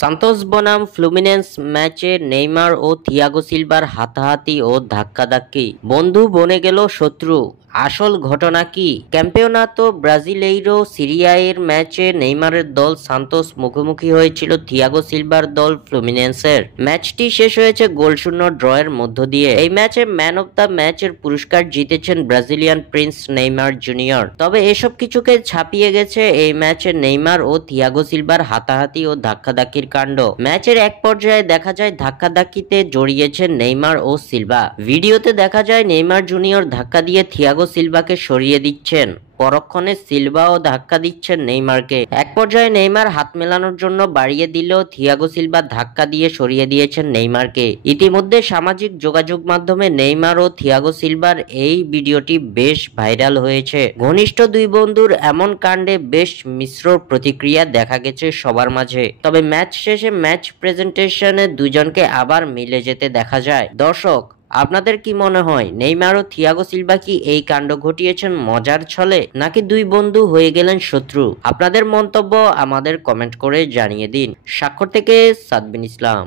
Santos বনাম Fluminense ম্যাচে Neymar ও Thiago silver হাতাহাতি ও ধাক্কাধাক্কি, বন্ধু বনে গেল শত্রু। আসল ঘটনা কি? ক্যাম্পিওনাতো ব্রাজিলেইরো সিরিয়ার ম্যাচে নেইমারের দল সান্তোস মুখোমুখি হয়েছিল থিয়াগো সিলভার দল ফ্লুমিনেন্সের। ম্যাচটি শেষ হয়েছে গোলশূন্য ড্রয়ের মধ্য দিয়ে। এই ম্যাচে ম্যান অব দ্য ম্যাচের পুরস্কার জিতেছেন ব্রাজিলিয়ান প্রিন্স নেইমার জুনিয়র। তবে এসব কিছুকে ছাপিয়ে গেছে এই ম্যাচে নেইমার ও থিয়াগো সিলভার হাতাহাতি ও ধাক্কাধাক্কির কাণ্ড। ম্যাচের এক পর্যায়ে দেখা যায় ধাক্কাধাক্কিতে জড়িয়েছেন নেইমার ও সিলভা। ভিডিওতে দেখা যায় নেইমার জুনিয়র ধাক্কা দিয়ে থিয়াগো সিলভাকে সরিয়ে দিচ্ছেন। পরক্ষণে সিলভাও ধাক্কা দিচ্ছেন নেইমারকে। এক পর্যায়ে নেইমার হাত মেলানোর জন্য বাড়িয়ে দিলেও থিয়াগো সিলভা ধাক্কা দিয়ে সরিয়ে দিয়েছেন নেইমারকে। ইতিমধ্যে সামাজিক যোগাযোগ মাধ্যমে নেইমার ও থিয়াগো সিলভার এই ভিডিওটি বেশ ভাইরাল হয়েছে। ঘনিষ্ঠ দুই বন্ধুর এমন কাণ্ডে বেশ মিশ্র প্রতিক্রিয়া দেখা গেছে সবার মাঝে। তবে ম্যাচ শেষে ম্যাচ প্রেজেন্টেশনে দুজনকে আবার মিলে যেতে দেখা যায়। দর্শক, আপনাদের কি মনে হয় নেইমার ও থিয়াগো সিলভা কি এই কাণ্ড ঘটিয়েছেন মজার ছলে, নাকি দুই বন্ধু হয়ে গেলেন শত্রু? আপনাদের মন্তব্য আমাদের কমেন্ট করে জানিয়ে দিন। স্বাক্ষর থেকে সাদবিন ইসলাম।